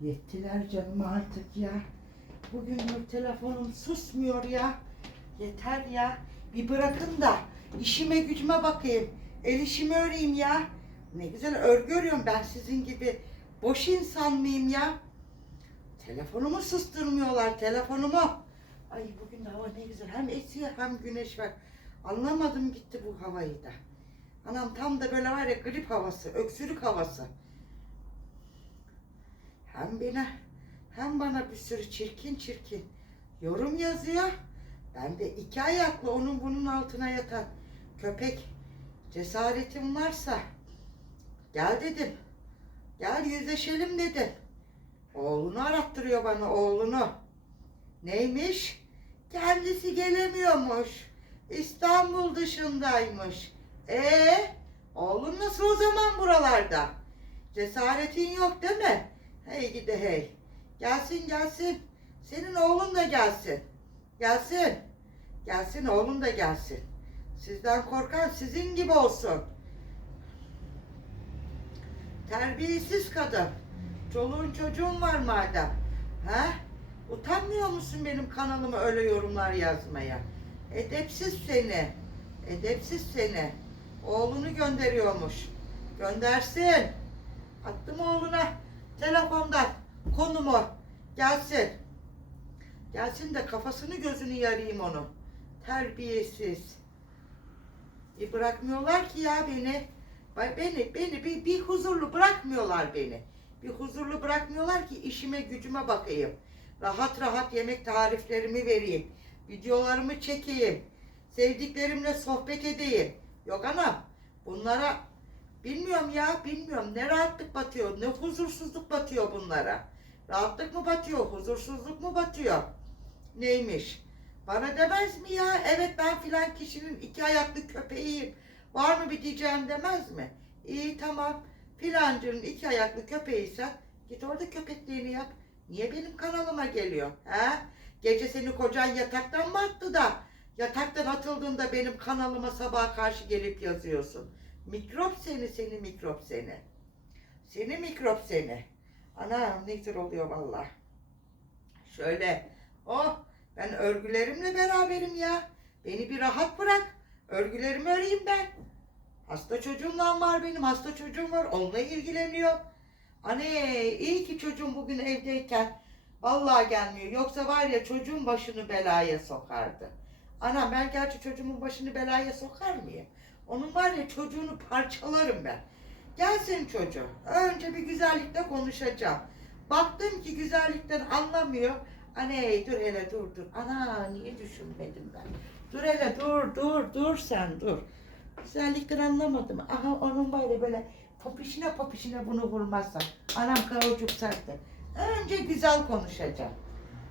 Yettiler canım artık ya. Bugün bu telefonum susmuyor ya. Yeter ya. Bir bırakın da işime gücüme bakayım. El işimi öreyim ya. Ne güzel örgü örüyorum ben sizin gibi. Boş insan mıyım ya? Telefonumu susturmuyorlar telefonumu. Ay bugün hava ne güzel. Hem esiyor hem güneş var. Anlamadım gitti bu havayı da. Anam tam da böyle var ya grip havası, öksürük havası. Hem bana hem bana bir sürü çirkin çirkin yorum yazıyor. Ben de iki ayaklı onun bunun altına yatan köpek cesaretim varsa gel dedim. Gel yüzleşelim dedim. Oğlunu arattırıyor bana oğlunu. Neymiş? Kendisi gelemiyormuş. İstanbul dışındaymış. Ee, oğlun nasıl o zaman buralarda? Cesaretin yok değil mi? Hey gidi hey. Gelsin gelsin. Senin oğlun da gelsin. Gelsin. Gelsin oğlun da gelsin. Sizden korkan sizin gibi olsun. Terbiyesiz kadın. Çoluğun çocuğun var madem. Ha? Utanmıyor musun benim kanalıma öyle yorumlar yazmaya? Edepsiz seni. Edepsiz seni. Oğlunu gönderiyormuş. Göndersin. Attım oğluna telefondan konumu. Gelsin. Gelsin de kafasını gözünü yarayım onu. Terbiyesiz. Bir bırakmıyorlar ki ya beni. Beni, beni bir, bir huzurlu bırakmıyorlar beni. Bir huzurlu bırakmıyorlar ki işime gücüme bakayım. Rahat rahat yemek tariflerimi vereyim. Videolarımı çekeyim. Sevdiklerimle sohbet edeyim. Yok anam bunlara bilmiyorum ya bilmiyorum ne rahatlık batıyor ne huzursuzluk batıyor bunlara. Rahatlık mı batıyor huzursuzluk mu batıyor? Neymiş? Bana demez mi ya? Evet ben filan kişinin iki ayaklı köpeğiyim. Var mı bir diyeceğim demez mi? İyi tamam. Filancının iki ayaklı köpeğiysen git orada köpekliğini yap. Niye benim kanalıma geliyor? He? Gece seni kocan yataktan mı attı da yataktan atıldığında benim kanalıma sabaha karşı gelip yazıyorsun. Mikrop seni, seni mikrop seni. Seni mikrop seni. Ana ne güzel oluyor valla. Şöyle. Oh ben örgülerimle beraberim ya. Beni bir rahat bırak. Örgülerimi öreyim ben. Hasta çocuğumla var benim. Hasta çocuğum var. Onunla ilgileniyor. Anne iyi ki çocuğum bugün evdeyken vallahi gelmiyor. Yoksa var ya çocuğun başını belaya sokardı. Anam ben gerçi çocuğumun başını belaya sokar mıyım? Onun var ya çocuğunu parçalarım ben. Gelsin çocuğu. Önce bir güzellikle konuşacağım. Baktım ki güzellikten anlamıyor. Anne dur hele dur dur. Ana niye düşünmedim ben? Dur hele dur dur dur sen dur. Güzellikten anlamadım. Aha onun böyle böyle popişine popişine bunu vurmazsan. Anam kavucuk sertti. Önce güzel konuşacağım.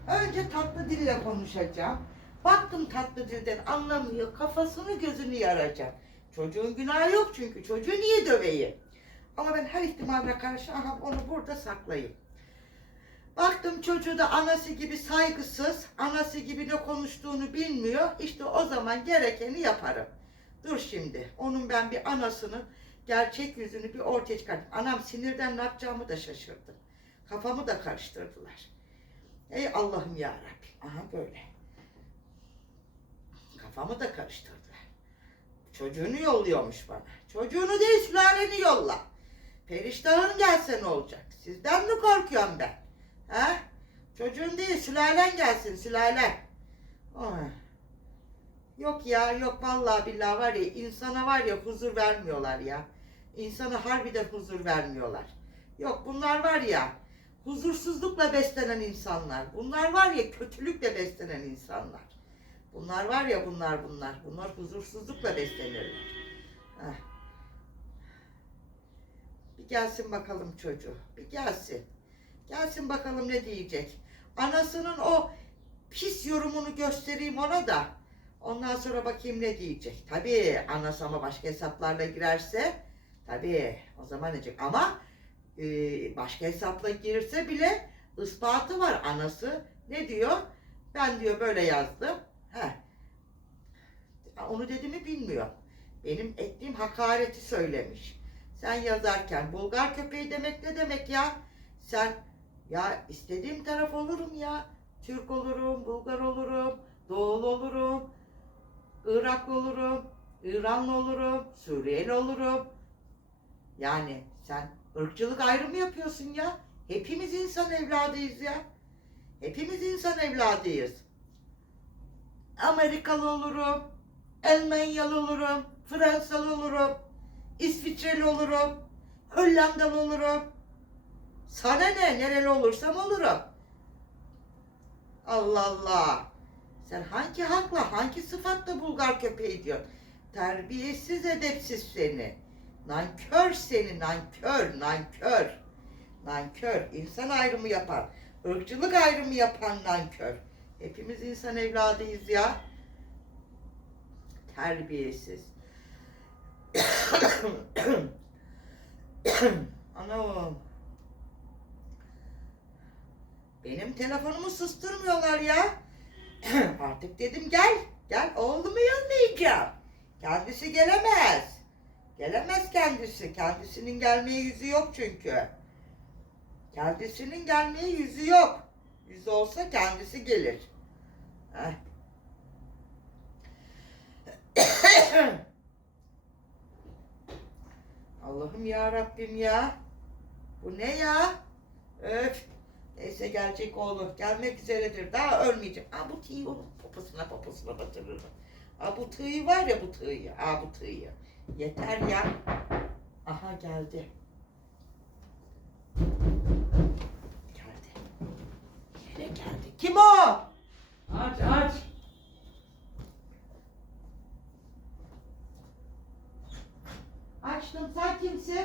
Önce tatlı dille konuşacağım. Baktım tatlı dilden anlamıyor. Kafasını gözünü yaracağım. Çocuğun günahı yok çünkü. Çocuğu niye döveyim? Ama ben her ihtimale karşı aha onu burada saklayayım. Baktım çocuğu da anası gibi saygısız, anası gibi ne konuştuğunu bilmiyor. İşte o zaman gerekeni yaparım. Dur şimdi. Onun ben bir anasının gerçek yüzünü bir ortaya çıkarttım. Anam sinirden ne yapacağımı da şaşırdım. Kafamı da karıştırdılar. Ey Allah'ım ya Rabbi. Aha böyle. Kafamı da karıştırdılar. Çocuğunu yolluyormuş bana. Çocuğunu değil sülaleni yolla. Periştahın gelse ne olacak? Sizden mi korkuyorum ben? Ha? Çocuğun değil sülalen gelsin sülalen. Oy. Yok ya yok vallahi billahi var ya insana var ya huzur vermiyorlar ya. İnsana harbiden huzur vermiyorlar. Yok bunlar var ya huzursuzlukla beslenen insanlar. Bunlar var ya kötülükle beslenen insanlar. Bunlar var ya bunlar bunlar. Bunlar huzursuzlukla beslenirler. Heh. Bir gelsin bakalım çocuğu. Bir gelsin. Gelsin bakalım ne diyecek. Anasının o pis yorumunu göstereyim ona da. Ondan sonra bakayım ne diyecek. Tabii anası ama başka hesaplarla girerse tabii o zaman diyecek. Ama e, başka hesapla girse bile ispatı var anası. Ne diyor? Ben diyor böyle yazdım. He. Onu dedi mi bilmiyorum. Benim ettiğim hakareti söylemiş. Sen yazarken Bulgar köpeği demek ne demek ya? Sen Ya istediğim taraf olurum ya. Türk olurum, Bulgar olurum, Doğulu olurum, Irak olurum, İranlı olurum, Suriyeli olurum. Yani sen ırkçılık ayrımı yapıyorsun ya. Hepimiz insan evladıyız ya. Hepimiz insan evladıyız. Amerikalı olurum, Almanyalı olurum, Fransalı olurum, İsviçreli olurum, Hollandalı olurum. Sana ne? Nereli olursam olurum. Allah Allah. Sen hangi hakla, hangi sıfatla Bulgar köpeği diyorsun? Terbiyesiz, edepsiz seni. Nankör seni, nankör, nankör. Nankör. İnsan ayrımı yapan, ırkçılık ayrımı yapan nankör. Hepimiz insan evladıyız ya. Terbiyesiz. Anam. Benim telefonumu susturmuyorlar ya. Artık dedim gel. Gel oğlumu yanlayacağım. Kendisi gelemez. Gelemez kendisi. Kendisinin gelmeye yüzü yok çünkü. Kendisinin gelmeye yüzü yok. Yüzü olsa kendisi gelir. Allah'ım ya Rabbim ya. Bu ne ya? Öf. Neyse gelecek oğlu. Gelmek üzeredir. Daha ölmeyecek. Aa bu tığ'ı onun poposuna poposuna batırırım. Aa bu tığ'ı var ya bu tığ'ı. Aa bu tığ'ı. Yeter ya. Aha geldi. Geldi. Yine geldi. Kim o? Aç aç. Açtım. Sen kimsin?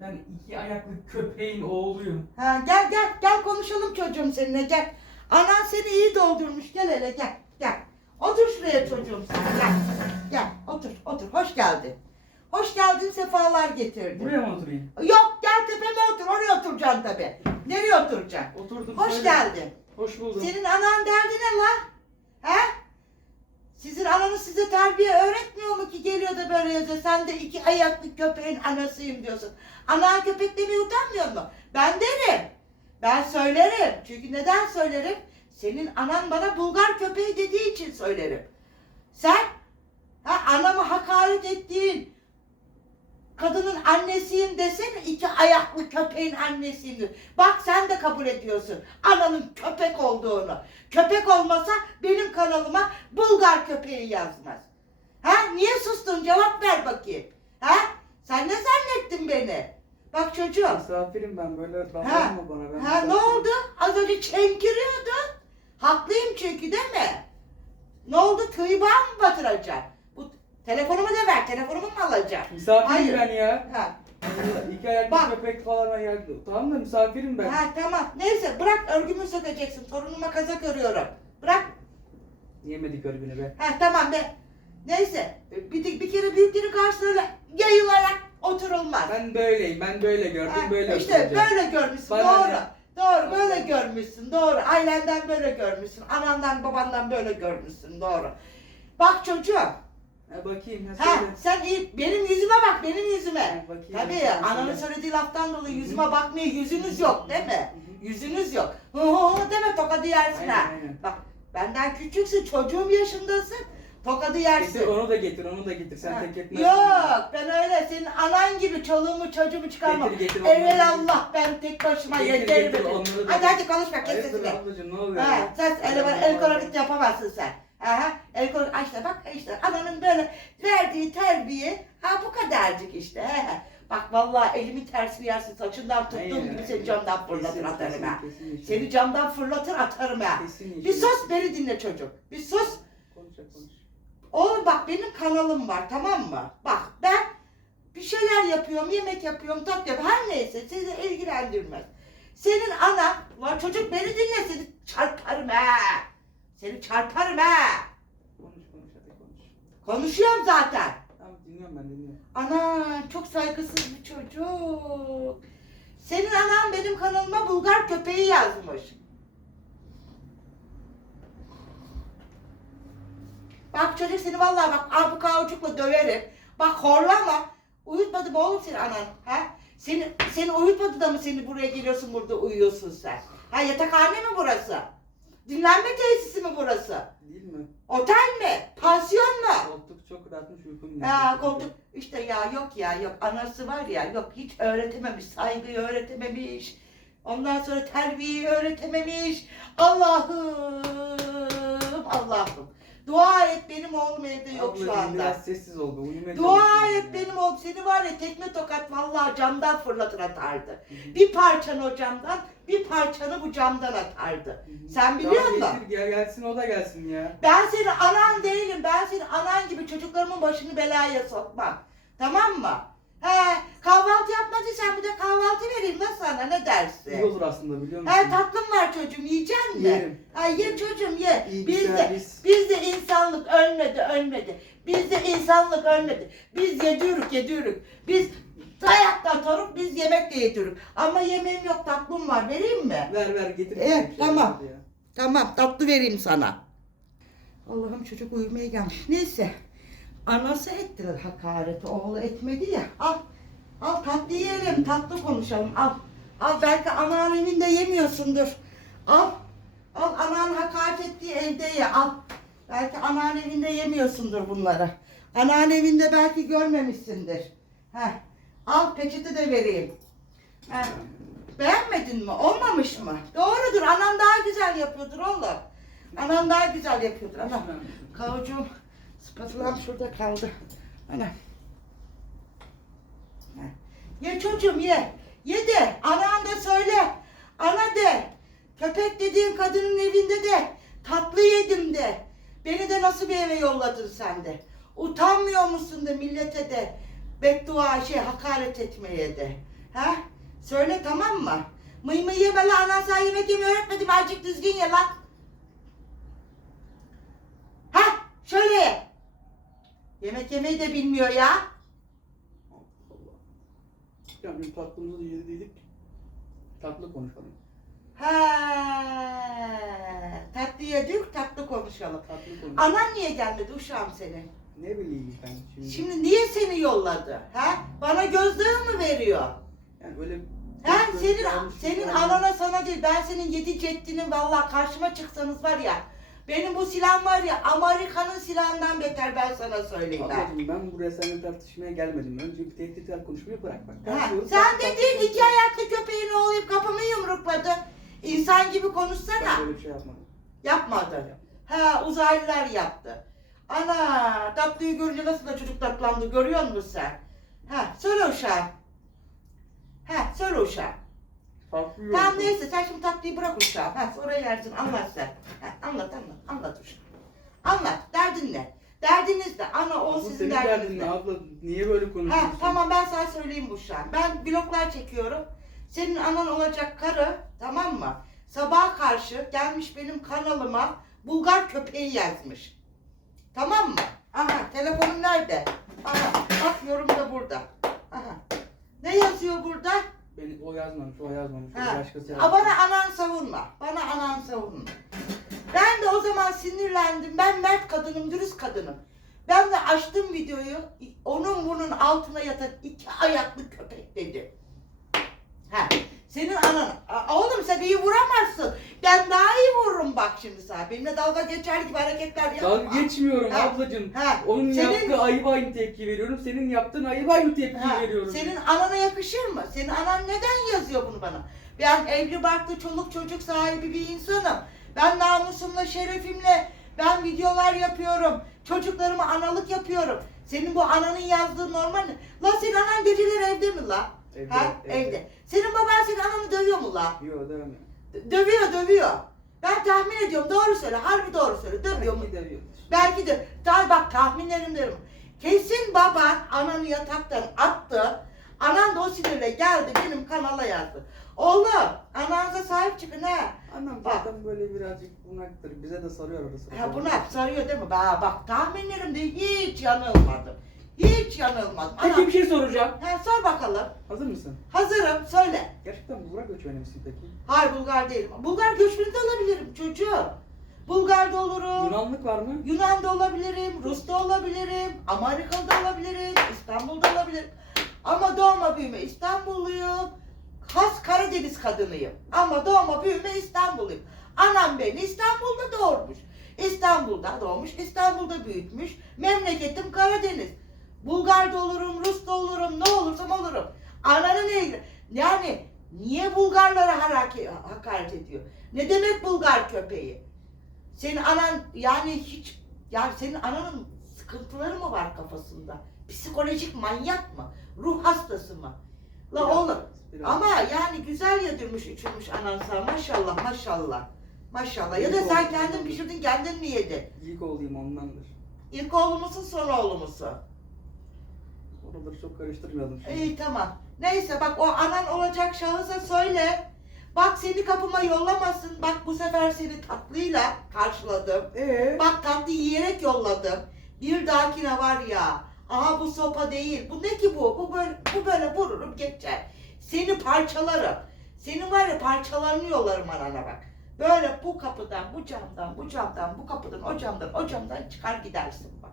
Ben iki ayaklı köpeğin oğluyum. Ha, gel gel gel konuşalım çocuğum seninle gel. Anan seni iyi doldurmuş gel hele gel gel. Otur şuraya çocuğum sen gel. Gel otur otur hoş geldin. Hoş geldin sefalar getirdin. Buraya mı oturayım? Yok gel tepeme otur oraya oturacaksın tabi. Nereye oturacaksın? Oturdum. Hoş geldin. Hoş buldum. Senin anan derdi ne la? He? Sizin ananız size terbiye öğretmiyor mu ki geliyor da böyle yazıyor. Sen de iki ayaklı köpeğin anasıyım diyorsun. Anan köpek demeye utanmıyor mu? Ben derim. Ben söylerim. Çünkü neden söylerim? Senin anan bana Bulgar köpeği dediği için söylerim. Sen ha, anamı hakaret ettiğin kadının annesiyim desene iki ayaklı köpeğin annesiyim diyor. Bak sen de kabul ediyorsun ananın köpek olduğunu. Köpek olmasa benim kanalıma Bulgar köpeği yazmaz. Ha niye sustun cevap ver bakayım. Ha sen ne zannettin beni? Bak çocuğum. Misafirim ben böyle Ha, davranma bana. Ben ha ne misafirim. oldu? Az önce çemkiriyordun. Haklıyım çünkü değil mi? Ne oldu? Tığıba mı batıracaksın? Telefonumu da ver. Telefonumu mu alacaksın? Misafirim Hayır. ben ya. Ha, İki ayaklı Bak. köpek falan ya. Tamam da misafirim ben. ha tamam. Neyse bırak örgümü sökeceksin. Torunuma kazak örüyorum. Bırak. Yemedik örgünü be. Ha tamam be. Neyse. Bir, bir kere büyüklerin karşısına yayılarak oturulmaz. Ben böyleyim. Ben böyle gördüm. Ha, böyle işte oturacağım. böyle görmüşsün Bana doğru. ne? Doğru böyle görmüşsün doğru. Ailenden böyle görmüşsün. Anandan babandan böyle görmüşsün doğru. Bak çocuğum. Bakayım. Ha, Ha söyle. sen iyi benim yüzüme bak benim yüzüme. Ha, bakayım. Tabii Ha, ananın söyle. söylediği laftan dolayı yüzüme bakmaya yüzünüz yok değil mi? Yüzünüz yok. Hı hı hı deme tokadı yersin ha. aynen. Bak benden küçüksün çocuğum yaşındasın. Tokadı yersin. Getir onu da getir. Onu da getir. Sen Ha, tek etmezsin. Yok ben öyle senin anan gibi çoluğumu çocuğumu çıkarmam. Getir, getir, onları Allah ben tek başıma Getir, yeterim. getir, onları da Hadi hadi konuşma kes Hayırdır sesini. ablacığım ne oluyor? Ha, ya? sen el, Allah el kol Allah. hareket yapamazsın sen. Aha, el kol, işte bak işte ananın böyle verdiği terbiye ha bu kadarcık işte. He, he. Bak vallahi elimin tersini yersin saçından tuttuğum Aynen, gibi seni camdan fırlatır atarım ha. Seni camdan fırlatır atarım ha. Bir sus beni dinle çocuk. Bir sus. Konuş konuş. Oğlum bak benim kanalım var tamam mı? Bak ben bir şeyler yapıyorum, yemek yapıyorum, tat yapıyorum. Her neyse sizi ilgilendirmez. Senin ana, lan çocuk beni dinle seni çarparım ha. Seni çarparım ha. Konuş konuş hadi konuş. Konuşuyorum zaten. Tamam dinliyorum ben dinliyorum. Ana çok saygısız bir çocuk. Senin anan benim kanalıma Bulgar köpeği yazmış. Bak çocuk seni vallahi bak arbuka ucukla döverim. Bak horlama. Uyutmadım oğlum seni anan. Ha? Seni, seni uyutmadı da mı seni buraya geliyorsun burada uyuyorsun sen? Ha yatakhane mi burası? Dinlenme tesisi mi burası? Değil mi? Otel mi? Pansiyon mu? Koltuk çok rahatmış uykum geldi. Ha koltuk işte ya yok ya yok anası var ya yok hiç öğretememiş saygıyı öğretememiş. Ondan sonra terbiyeyi öğretememiş. Allah'ım Allah'ım. Dua et benim oğlum evde yok şu Ablacığım, anda. Biraz sessiz oldu. Uyumaya Dua çalışıyorum et ya. benim oğlum seni var ya tekme tokat vallahi camdan fırlatır atardı. Bir parçanı o camdan bir parçanı bu camdan atardı. Sen biliyor Tamam, musun? getir, gel, gelsin o da gelsin ya. Ben senin anan değilim. Ben senin anan gibi çocuklarımın başını belaya sokmam. Tamam mı? He, kahvaltı yapmadıysan bir de kahvaltı vereyim lan sana ne İyi dersin? olur aslında biliyor musun? He tatlım var çocuğum yiyecek misin? Yerim. Ha ye çocuğum ye. İyi bir Bizde, servis. bizde insanlık ölmedi ölmedi. Bizde insanlık ölmedi. Biz yediyoruz yediyoruz. Biz dayaktan toruk biz yemek de yediyoruz. Ama yemeğim yok tatlım var vereyim mi? Ver ver getir. Evet, şey tamam. Tamam tatlı vereyim sana. Allah'ım çocuk uyumaya gelmiş. Neyse. Anası ettiler hakareti. Oğlu etmedi ya. Al. Al tatlı yiyelim. Tatlı konuşalım. Al. Al belki anan evinde yemiyorsundur. Al. Al anan hakaret ettiği evde ye. Al. Belki anan evinde yemiyorsundur bunları. Anan evinde belki görmemişsindir. Heh. Al peçete de vereyim. Heh. Beğenmedin mi? Olmamış mı? Doğrudur. Anan daha güzel yapıyordur oğlum. Anan daha güzel yapıyordur. Ana. Kavucuğum spatulam şurada kaldı. Ana. Ye çocuğum ye. Ye de. Anan da söyle. Ana de. Köpek dediğin kadının evinde de. Tatlı yedim de. Beni de nasıl bir eve yolladın sen de. Utanmıyor musun da millete de. Beddua şey hakaret etmeye de. Ha? Söyle tamam mı? Mıy mıy yeme lan anan sana yemek yemeyi öğretmedim azıcık düzgün ye lan. Ha şöyle ye. Yemek yemeyi de bilmiyor ya. Yani tatlımızı yedik. Tatlı konuşalım. Ha, tatlı yedik tatlı konuşalım. Tatlı konuşalım. Anan niye gelmedi uşağım senin? Ne bileyim ben şimdi. Şimdi niye seni yolladı? Ha? Bana gözdağı mı veriyor? Yani öyle Ha Çok senin senin anana sana değil. Ben senin yedi ceddinin vallahi karşıma çıksanız var ya. Benim bu silahım var ya Amerika'nın silahından beter ben sana söyleyeyim ben. Ablacığım ben buraya seninle tartışmaya gelmedim. Önce bir tehditkar konuşmayı bırak bak. Ha, Tartışıyoruz, sen dediğin iki ayaklı köpeğin oğlayıp kafamı yumrukladı. İnsan gibi konuşsana. Ben böyle bir şey yapmadım. Yapmadı. Ha uzaylılar yaptı. Ana tatlıyı görünce nasıl da çocuk tatlandı görüyor musun sen? Ha söyle uşağım. Ha söyle uşağım. Farklı. Tamam neyse sen şimdi tatlıyı bırak uşağım. Ha sonra yersin anlat sen. Anlat anlat anlat uşağım. Anlat derdin ne? Derdiniz ne? Ana o Bu sizin senin derdiniz derdin ne? ne abla? Niye böyle Ha konuşuyorsun? tamam ben sana söyleyeyim uşağım. Ben vloglar çekiyorum. Senin anan olacak karı tamam mı? Sabaha karşı gelmiş benim kanalıma Bulgar köpeği yazmış. Tamam mı? Aha telefonum nerede? Aha bak yorum da burada. Aha. Ne yazıyor burada? Beni, o yazmamış, o yazmamış. O Ha. başkası yazmış. Bana anan savunma. Bana anan savunma. Ben de o zaman sinirlendim. Ben mert kadınım, dürüst kadınım. Ben de açtım videoyu. Onun bunun altına yatan iki ayaklı köpek dedi. Ha. Senin anan. Oğlum sen iyi vuramazsın. Ben daha iyi vururum bak şimdi sana. Benimle dalga geçer gibi hareketler yapma. Dalga geçmiyorum Ha. ablacığım. Ha. Onun Senin- yaptığı ayıp aynı tepki veriyorum. Senin yaptığın ayıp aynı tepki Ha, veriyorum. Senin anana yakışır mı? Senin anan neden yazıyor bunu bana? Ben evli barklı çoluk çocuk sahibi bir insanım. Ben namusumla, şerefimle ben videolar yapıyorum. Çocuklarıma analık yapıyorum. Senin bu ananın yazdığı normal mi? La senin anan geceleri evde mi la? Evde, ha? evde. Evde. Senin baban senin ananı dövüyor mu la? Yok dövmüyor. Dövüyor, dövüyor. Ben tahmin ediyorum. Doğru söyle. Harbi doğru söyle. Dövüyor mu? Belki dövüyor. Belki de daha bak tahminlerim derim. Kesin baban ananı yataktan attı. Anan da o sinirle geldi benim kanala yazdı. Oğlum ananıza sahip çıkın ha. Annem zaten böyle birazcık bunaktır. Bize de sarıyor arada sırada. Ha buna sarıyor değil mi? Bak, bak tahminlerimde hiç yanılmadım. Hiç yanılmadım. Peki bir şey soracağım. ha, sor bakalım. Hazır mısın? Hazırım söyle. Gerçekten Burak göçmeni misin peki? Hayır Bulgar değilim. Bulgar göçmeni de olabilirim çocuğum. Bulgar'da olurum. Yunanlık var mı? Yunan'da olabilirim, Rus'ta olabilirim, Amerika'da olabilirim, İstanbul'da olabilirim. Ama doğma büyüme İstanbulluyum. Has Karadeniz kadınıyım. Ama doğma büyüme İstanbulluyum. Anam beni İstanbul'da doğurmuş. İstanbul'da doğmuş, İstanbul'da büyütmüş. Memleketim Karadeniz. Bulgar da olurum, Rus da olurum, ne olursam olurum. Ananın ilgili. Yani niye Bulgarlara hakaret ediyor? Ne demek Bulgar köpeği? Senin anan yani hiç yani senin ananın sıkıntıları mı var kafasında? Psikolojik manyak mı? Ruh hastası mı? La Biraz- oğlum biraz- ama yani güzel yedirmiş içirmiş anan sana maşallah maşallah. Maşallah. Ya da sen kendin pişirdin kendin mi yedin? İlk olayım ondandır. İlk oğlu musun son oğlu musun? Oraları çok karıştırmayalım şimdi. İyi tamam. Neyse bak o anan olacak şahısa söyle. Bak seni kapıma yollamasın. Bak bu sefer seni tatlıyla karşıladım. Ee? Bak tatlı yiyerek yolladım. Bir dahakine var ya. Aha bu sopa değil. Bu ne ki bu? Bu böyle, bu böyle vururum geçer. Seni parçalarım. Senin var ya parçalarını yollarım anana bak. Böyle bu kapıdan, bu camdan, bu camdan, bu kapıdan, o camdan, o camdan çıkar gidersin bak.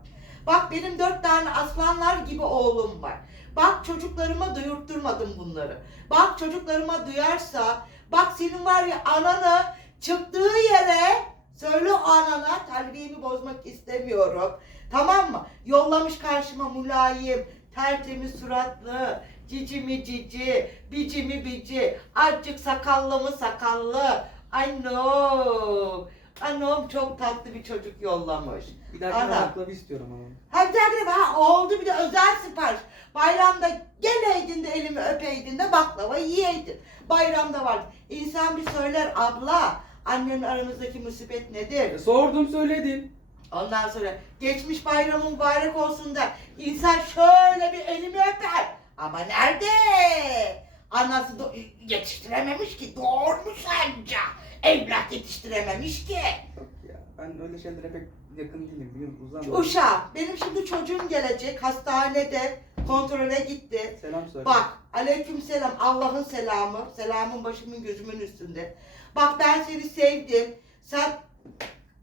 Bak benim dört tane aslanlar gibi oğlum var. Bak çocuklarıma duyurtturmadım bunları. Bak çocuklarıma duyarsa, bak senin var ya ananı çıktığı yere söyle anana terbiyemi bozmak istemiyorum. Tamam mı? Yollamış karşıma mulayim, tertemiz suratlı, cici mi cici, bici mi bici, azıcık sakallı mı sakallı. Anam, anam çok tatlı bir çocuk yollamış. Bir dahaki Ana. baklava istiyorum ama. Hem de ha oldu bir de özel sipariş. Bayramda geleydin de elimi öpeydin de baklava yiyeydin. Bayramda var. İnsan bir söyler abla annenin aranızdaki musibet nedir? E, sordum söyledin. Ondan sonra geçmiş bayramın mübarek olsun da insan şöyle bir elimi öper. Ama nerede? Anası yetiştirememiş ki doğurmuş anca. Evlat yetiştirememiş ki. Yok ya ben öyle şeylere pek yakın değilim biliyor musun? Uzan. Uşa benim şimdi çocuğum gelecek hastanede kontrole gitti. Selam söyle. Bak aleyküm selam Allah'ın selamı. Selamın başımın gözümün üstünde. Bak ben seni sevdim. Sen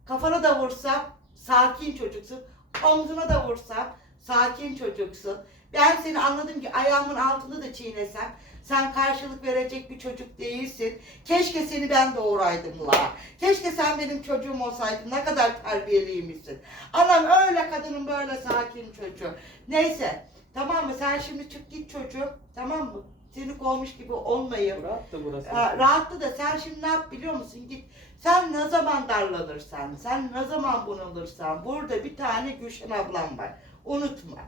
kafana da vursam sakin çocuksun. Omzuna da vursam sakin çocuksun. Ben seni anladım ki ayağımın altında da çiğnesem sen karşılık verecek bir çocuk değilsin. Keşke seni ben doğuraydım la. Keşke sen benim çocuğum olsaydın. Ne kadar terbiyeliymişsin. Anam öyle kadının böyle sakin çocuğu. Neyse. Tamam mı? Sen şimdi çık git çocuğum. Tamam mı? Seni kovmuş gibi olmayayım. Rahat da burası. Ha, rahatlı da sen şimdi ne yap biliyor musun? Git. Sen ne zaman darlanırsan, sen ne zaman bunalırsan burada bir tane Gülşen ablam var. Unutma.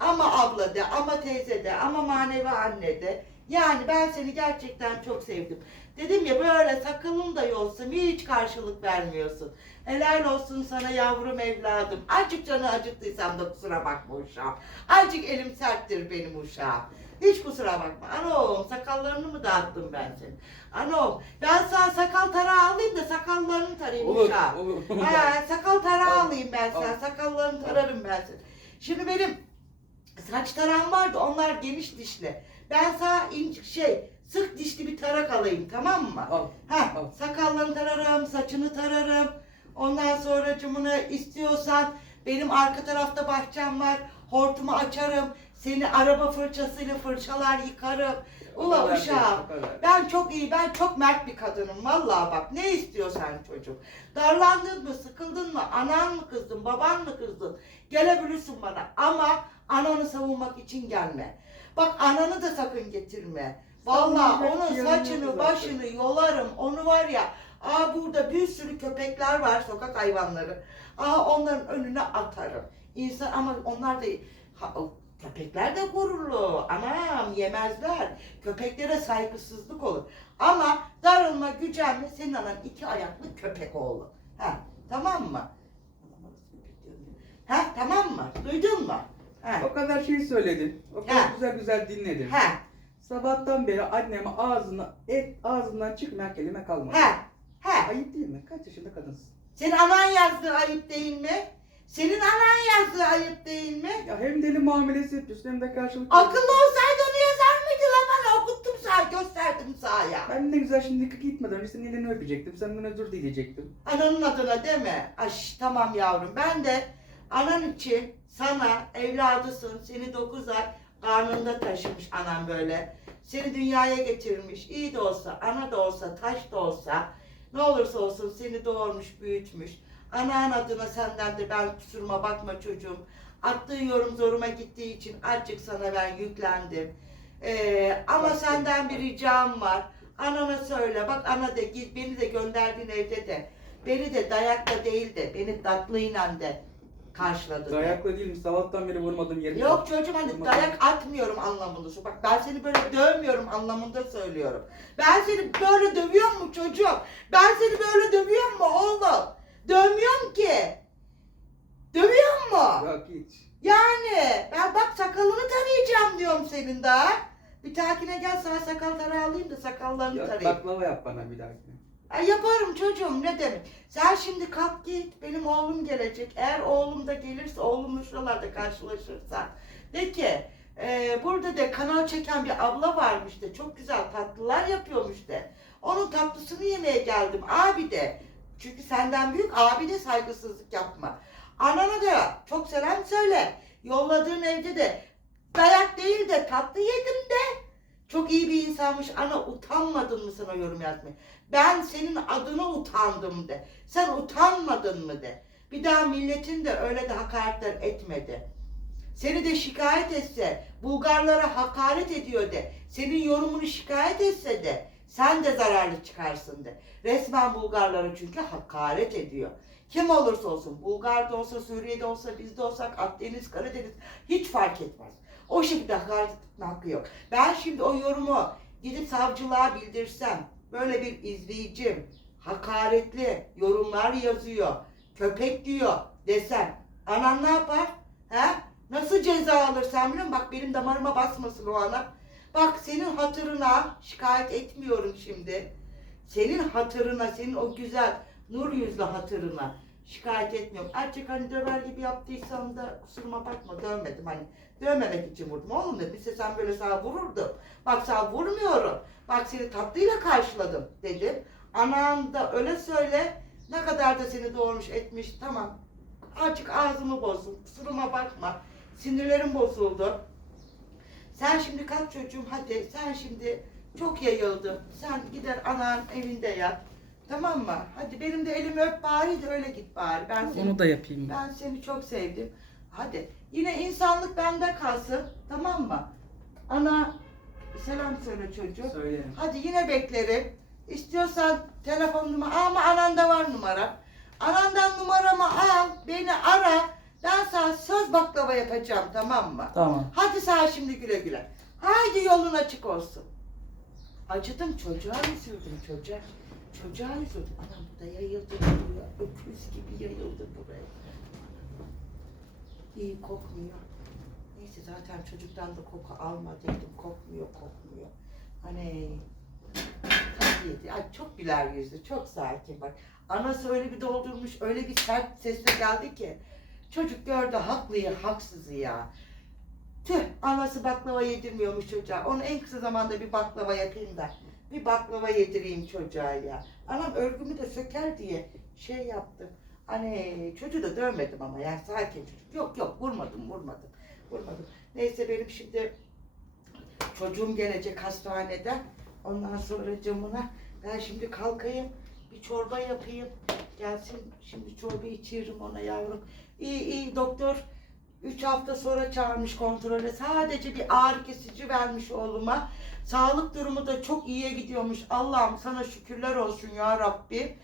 Ama abla de, ama teyze de, ama manevi anne de. Yani ben seni gerçekten çok sevdim. Dedim ya böyle sakalın da yolsun hiç karşılık vermiyorsun. Helal olsun sana yavrum evladım. Azıcık canı acıttıysam da kusura bakma uşağım. Azıcık elim serttir benim uşağım. Hiç kusura bakma. Anam sakallarını mı dağıttım ben senin? Anam ben sana sakal tarağı alayım da sakallarını tarayayım Olur, uşağım. olur. Ha, sakal tarağı Al, alayım ben sana. al. Sakallarını tararım ben senin. Şimdi benim saç tarağım vardı. Onlar geniş dişli. Ben sana ince şey sık dişli bir tarak alayım tamam mı? Al. Ha, Al. sakallarını tararım, saçını tararım. Ondan sonra cımını istiyorsan benim arka tarafta bahçem var. Hortumu açarım. Seni araba fırçasıyla fırçalar yıkarım. Ula kadar uşağım. değil. Ben çok iyi, ben çok mert bir kadınım. Vallahi bak ne istiyorsan çocuk. Darlandın mı, sıkıldın mı, anan mı kızdın, baban mı kızdın? Gelebilirsin bana ama ananı savunmak için gelme. Bak ananı da sakın getirme. Vallahi onun saçını, başını yolarım. Onu var ya, aa burada bir sürü köpekler var, sokak hayvanları. Aa onların önüne atarım. İnsan ama onlar da ha, köpekler de gururlu. Anam yemezler. Köpeklere saygısızlık olur. Ama darılma, gücenme senin anan iki ayaklı köpek oğlu. Ha, tamam mı? Ha, tamam mı? Duydun mu? Ha, O kadar şey söyledin. O kadar Ha. güzel güzel dinledin. ha, Sabahtan beri anneme ağzına et ağzından çıkmayan kelime kalmadı. ha, ha. Ayıp değil mi? Kaç yaşında kadınsın? Senin anan yazdığı ayıp değil mi? Senin anan yazdığı ayıp değil mi? Ya hem deli muamelesi yapıyorsun hem de karşılık Akıllı olsaydı onu yazar mıydı la bana? Okuttum sana, gösterdim sana ya. Ben ne güzel şimdi gitmeden önce senin elini öpecektim. Senden özür dileyecektim. Ananın adına deme. Ay tamam yavrum. Ben de anan için sana evladısın. Seni dokuz ay Karnında taşımış anam böyle. Seni dünyaya getirmiş. İyi de olsa, ana da olsa, taş da olsa. Ne olursa olsun seni doğurmuş, büyütmüş. Anan adına senden de ben kusuruma bakma çocuğum. Attığın yorum zoruma gittiği için azıcık sana ben yüklendim. Ee, ama senden bir ricam var. Anana söyle. Bak ana de git beni de gönderdiğin evde de. Beni de dayakla değil de beni tatlıyla de karşıladı. Dayakla değilim. Sabahtan beri vurmadığım yerim. Yok çocuğum hani Vurmadım. dayak atmıyorum anlamında. Bak ben seni böyle dövmüyorum anlamında söylüyorum. Ben seni böyle dövüyor mu çocuğum? Ben seni böyle dövüyor mu oğlum? Dövmüyorum ki. Dövüyor mu? Yok hiç. Yani ben bak sakalını tarayacağım diyorum senin daha. Bir takine gel sana sakal tarağı alayım da sakallarını Yok, tarayayım. baklava yap bana bir dahaki. Ay yaparım çocuğum ne demek. Sen şimdi kalk git benim oğlum gelecek. Eğer oğlum da gelirse oğlumla şuralarda karşılaşırsan. De ki e, burada da kanal çeken bir abla varmış da çok güzel tatlılar yapıyormuş de. Onun tatlısını yemeye geldim abi de. Çünkü senden büyük abi de saygısızlık yapma. Anana da çok selam söyle. Yolladığın evde de dayak değil de tatlı yedim de. Çok iyi bir insanmış. Ana utanmadın mı sana yorum yazmaya? Ben senin adına utandım de. Sen utanmadın mı de. Bir daha milletin de öyle de hakaretler etmedi. Seni de şikayet etse, Bulgarlara hakaret ediyor de. Senin yorumunu şikayet etse de sen de zararlı çıkarsın de. Resmen Bulgarlara çünkü hakaret ediyor. Kim olursa olsun, Bulgar'da olsa, Suriye'de olsa, bizde olsak, Akdeniz, Karadeniz hiç fark etmez. O şekilde hakaret etme hakkı yok. Ben şimdi o yorumu gidip savcılığa bildirsem, böyle bir izleyicim hakaretli yorumlar yazıyor, köpek diyor desem, anan ne yapar? He? Nasıl ceza alır sen biliyor musun? Bak benim damarıma basmasın o ana. Bak senin hatırına şikayet etmiyorum şimdi. Senin hatırına, senin o güzel nur yüzlü hatırına şikayet etmiyorum. Azıcık hani döver gibi yaptıysam da kusuruma bakma dövmedim hani. Dövmemek için vurdum oğlum dedim. İşte sen böyle sana vururdum. Bak sana vurmuyorum. Bak seni tatlıyla karşıladım dedim. Anan da öyle söyle. Ne kadar da seni doğurmuş etmiş tamam. Azıcık ağzımı bozdum. Kusuruma bakma. Sinirlerim bozuldu. Sen şimdi kalk çocuğum hadi. Sen şimdi çok yayıldın. Sen gider anan evinde yat. Tamam mı? Hadi benim de elimi öp bari de öyle git bari. Ben seni Onu da yapayım ben. ben seni çok sevdim. Hadi. Yine insanlık bende kalsın. Tamam mı? Ana selam söyle çocuğum. Söylerim. Hadi yine beklerim. İstiyorsan telefon numara ama ananda var numara. Anandan numaramı al, beni ara. Ben sana söz baklava yapacağım tamam mı? Tamam. Hadi sana şimdi güle güle. Haydi yolun açık olsun. Acıdım çocuğa üzüldüm çocuğa. Çocuğa üzüldüm. Anam bu da yayıldı buraya. Öküz gibi yayıldı buraya. İyi kokmuyor. Neyse zaten çocuktan da koku alma dedim. Kokmuyor kokmuyor. Hani iyiydi. Ay, çok güler yüzlü, çok sakin bak. Anası öyle bir doldurmuş, öyle bir sert sesle geldi ki. Çocuk gördü haklıyı, haksızı ya. Tüh, anası baklava yedirmiyormuş çocuğa. Onu en kısa zamanda bir baklava yapayım da. Bir baklava yedireyim çocuğa ya. Anam örgümü de söker diye şey yaptım. Hani çocuğu da dövmedim ama yani sakin çocuk. Yok yok vurmadım vurmadım. Vurmadım. Neyse benim şimdi çocuğum gelecek hastaneden. Ondan sonra camına ben şimdi kalkayım. Bir çorba yapayım. Gelsin şimdi çorba içiririm ona yavrum. İyi iyi doktor. Üç hafta sonra çağırmış kontrole. Sadece bir ağrı kesici vermiş oğluma. Sağlık durumu da çok iyiye gidiyormuş. Allah'ım sana şükürler olsun ya Rabbi.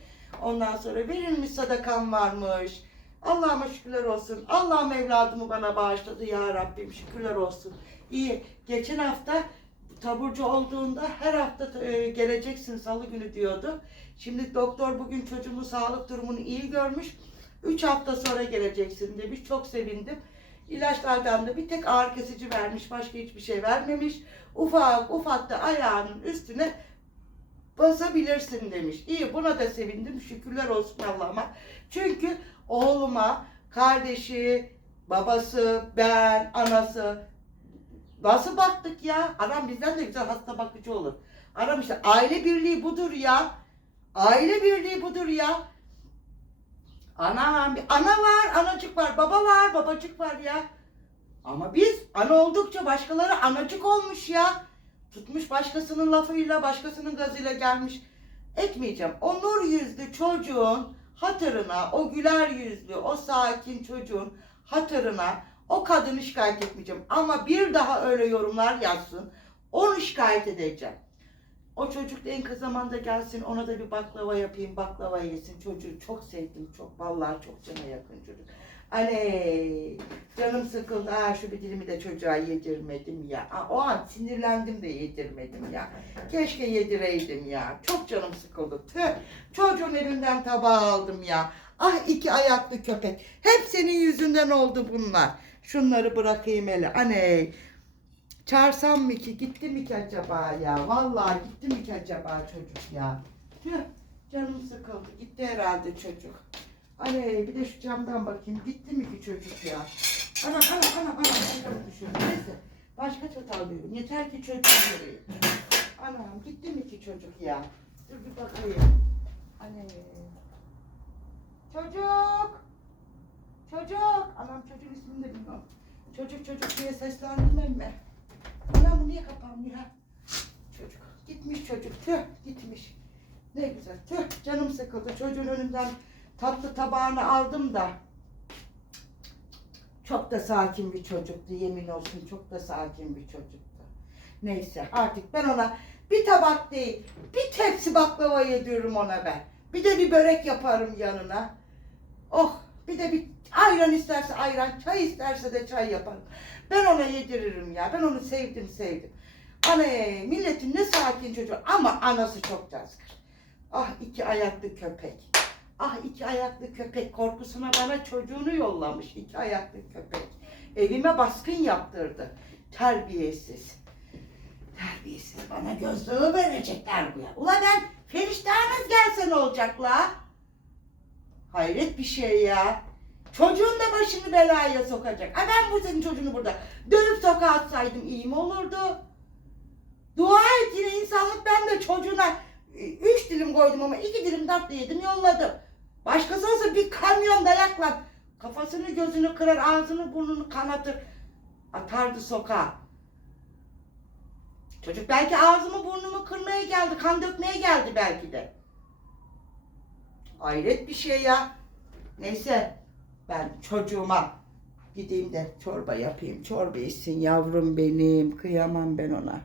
Ondan sonra verilmiş sadakan varmış. Allah'ıma şükürler olsun. Allah'ım evladımı bana bağışladı ya Rabbim. Şükürler olsun. İyi. Geçen hafta taburcu olduğunda her hafta e, geleceksin salı günü diyordu. Şimdi doktor bugün çocuğumun sağlık durumunu iyi görmüş. Üç hafta sonra geleceksin demiş. Çok sevindim. İlaçlardan da bir tek ağrı kesici vermiş. Başka hiçbir şey vermemiş. Ufak ufak da ayağının üstüne basabilirsin demiş. İyi buna da sevindim. Şükürler olsun Allah'ıma. Çünkü oğluma kardeşi, babası, ben, anası nasıl baktık ya? Anam bizden de güzel hasta bakıcı olur. Anam işte aile birliği budur ya. Aile birliği budur ya. Anam, ana var, anacık var, baba var, babacık var ya. Ama biz ana oldukça başkaları anacık olmuş ya. Tutmuş başkasının lafıyla, başkasının gazıyla gelmiş. Etmeyeceğim. O nur yüzlü çocuğun hatırına, o güler yüzlü, o sakin çocuğun hatırına o kadını şikayet etmeyeceğim. Ama bir daha öyle yorumlar yazsın. Onu şikayet edeceğim. O çocuk da en kısa zamanda gelsin ona da bir baklava yapayım baklava yesin çocuğu çok sevdim çok vallahi çok cana yakın çocuk. Hani canım sıkıldı ha şu bir dilimi de çocuğa yedirmedim ya. Aa, O an sinirlendim de yedirmedim ya. Keşke yedireydim ya. Çok canım sıkıldı. Tüh. Çocuğun elinden tabağı aldım ya. Ah iki ayaklı köpek. Hep senin yüzünden oldu bunlar. Şunları bırakayım hele. Aney. Çağırsam mı ki? Gitti mi ki acaba ya? Vallahi gitti mi ki acaba çocuk ya? Tüh, canım sıkıldı. Gitti herhalde çocuk. Aney bir de şu camdan bakayım. Gitti mi ki çocuk ya? Anam anam anam. Anam düşüyor. Neyse. Başka çatal veriyorum. Yeter ki çocuğu göreyim. Anam gitti mi ki çocuk ya? Dur bir bakayım. Aney. Çocuk. Çocuk. Anam çocuğun ismini de bilmiyorum. Çocuk çocuk diye seslendirmem mi? Anam bu niye kapanmıyor? ha? Çocuk. Gitmiş çocuk. Tüh gitmiş. Ne güzel. Tüh canım sıkıldı. Çocuğun önünden tatlı tabağını aldım da. Çok da sakin bir çocuktu yemin olsun. Çok da sakin bir çocuktu. Neyse artık ben ona bir tabak değil bir tepsi baklava yediyorum ona ben. Bir de bir börek yaparım yanına. Oh bir de bir ayran isterse ayran, çay isterse de çay yaparım. Ben ona yediririm ya. Ben onu sevdim sevdim. Ana milletin ne sakin çocuğu ama anası çok cazgır. Ah iki ayaklı köpek. Ah iki ayaklı köpek korkusuna bana çocuğunu yollamış iki ayaklı köpek. Evime baskın yaptırdı. Terbiyesiz. Terbiyesiz bana gözlüğü verecekler bu ya. Ula ben feriştahınız gelse olacak la? Hayret bir şey ya. Çocuğun da başını belaya sokacak. Ay ben bu senin çocuğunu burada dövüp sokağa atsaydım iyi mi olurdu? Dua et yine insanlık ben de çocuğuna e, üç dilim koydum ama iki dilim tatlı yedim yolladım. Başkası olsa bir kamyon dayakla kafasını gözünü kırar ağzını burnunu kanatır atardı sokağa. Çocuk belki ağzımı burnumu kırmaya geldi, kan dökmeye geldi belki de. Hayret bir şey ya. Neyse ben çocuğuma gideyim de çorba yapayım. Çorba içsin yavrum benim. Kıyamam ben ona.